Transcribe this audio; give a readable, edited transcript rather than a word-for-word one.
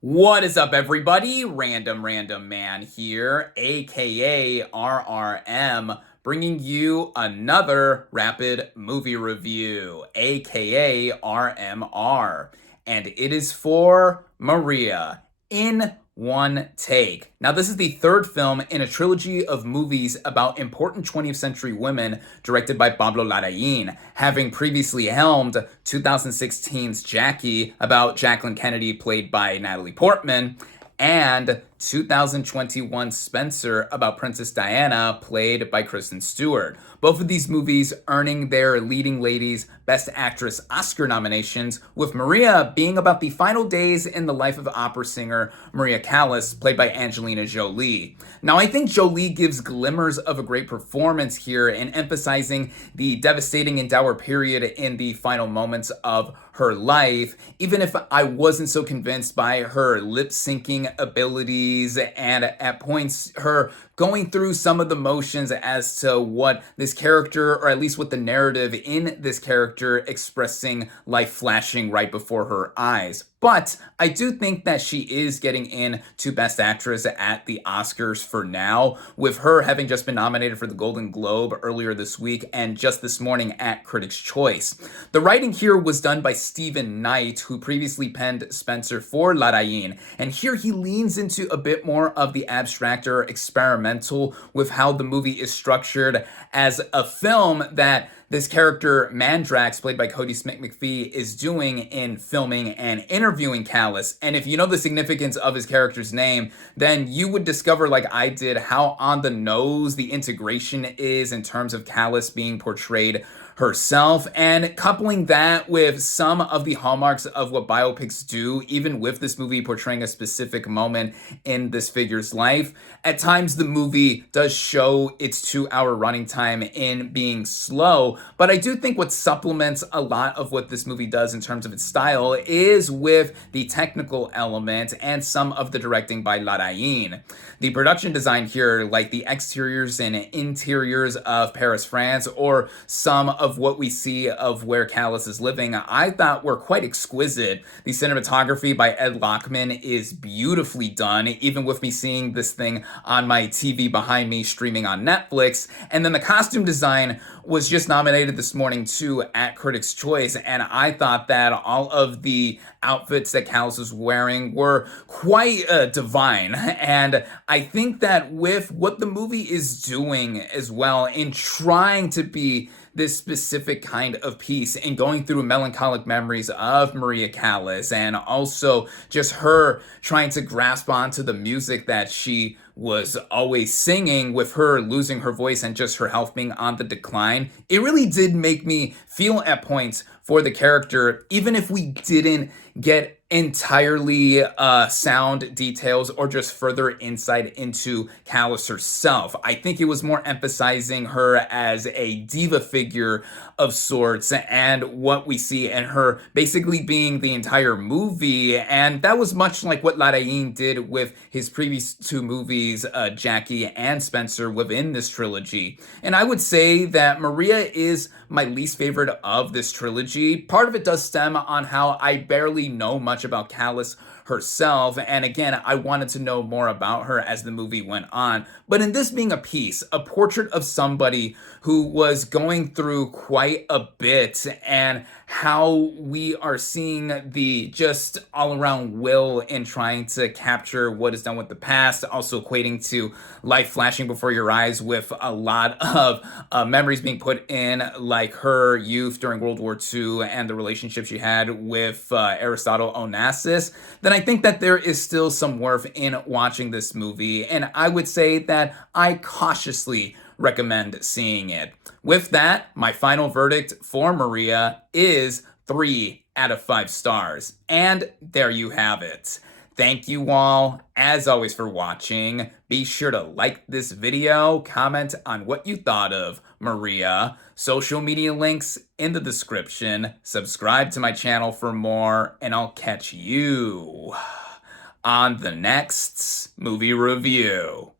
What is up, everybody? Random Random Man here, aka RRM, bringing you another rapid movie review, aka RMR. And it is for Maria in one take. Now, this is the third film in a trilogy of movies about important 20th century women directed by Pablo Larraín, having previously helmed 2016's Jackie about Jacqueline Kennedy, played by Natalie Portman, and 2021 Spencer about Princess Diana, played by Kristen Stewart. Both of these movies earning their leading ladies Best Actress Oscar nominations, with Maria being about the final days in the life of opera singer Maria Callas, played by Angelina Jolie. Now, I think Jolie gives glimmers of a great performance here in emphasizing the devastating and dour period in the final moments of her life, even if I wasn't so convinced by her lip-syncing abilities and at points her going through some of the motions as to what this character, or at least what the narrative in this character expressing life flashing right before her eyes. But I do think that she is getting in to Best Actress at the Oscars for now, with her having just been nominated for the Golden Globe earlier this week and just this morning at Critics' Choice. The writing here was done by Stephen Knight, who previously penned Spencer for Larraín, and here he leans into a bit more of the abstract or experimental with how the movie is structured as a film that this character, Mandrax, played by Cody Smit-McPhee, is doing in filming and interviewing Callas. And if you know the significance of his character's name, then you would discover, like I did, how on the nose the integration is in terms of Callas being portrayed herself, and coupling that with some of the hallmarks of what biopics do, even with this movie portraying a specific moment in this figure's life. At times, the movie does show its 2-hour running time in being slow, but I do think what supplements a lot of what this movie does in terms of its style is with the technical element and some of the directing by Larraín. The production design here, like the exteriors and interiors of Paris, France, or some of what we see of where Callas is living, I thought were quite exquisite. The cinematography by Ed Lachman is beautifully done, even with me seeing this thing on my TV behind me streaming on Netflix. And then the costume design was just nominated this morning too at Critics' Choice, and I thought that all of the outfits that Callas was wearing were quite divine. And I think that with what the movie is doing as well in trying to be this specific kind of piece and going through melancholic memories of Maria Callas, and also just her trying to grasp onto the music that she was always singing, with her losing her voice and just her health being on the decline. It really did make me feel at points for the character, even if we didn't get entirely sound details or just further insight into Callas herself. I think it was more emphasizing her as a diva figure of sorts, and what we see in her basically being the entire movie. And that was much like what Larraín did with his previous two movies, Jackie and Spencer, within this trilogy. And I would say that Maria is my least favorite of this trilogy. Part of it does stem on how I barely know much about Callas herself, and again, I wanted to know more about her as the movie went on. But in this being a piece, a portrait of somebody who was going through quite a bit, and how we are seeing the just all-around will in trying to capture what is done with the past, also equating to life flashing before your eyes with a lot of memories being put in, like her youth during World War II and the relationship she had with Aristotle Onassis, then I think that there is still some worth in watching this movie, and I would say that I cautiously recommend seeing it. With that, my final verdict for Maria is 3 out of 5 stars. And there you have it. Thank you all, as always, for watching. Be sure to like this video, comment on what you thought of Maria, social media links in the description, subscribe to my channel for more, and I'll catch you on the next movie review.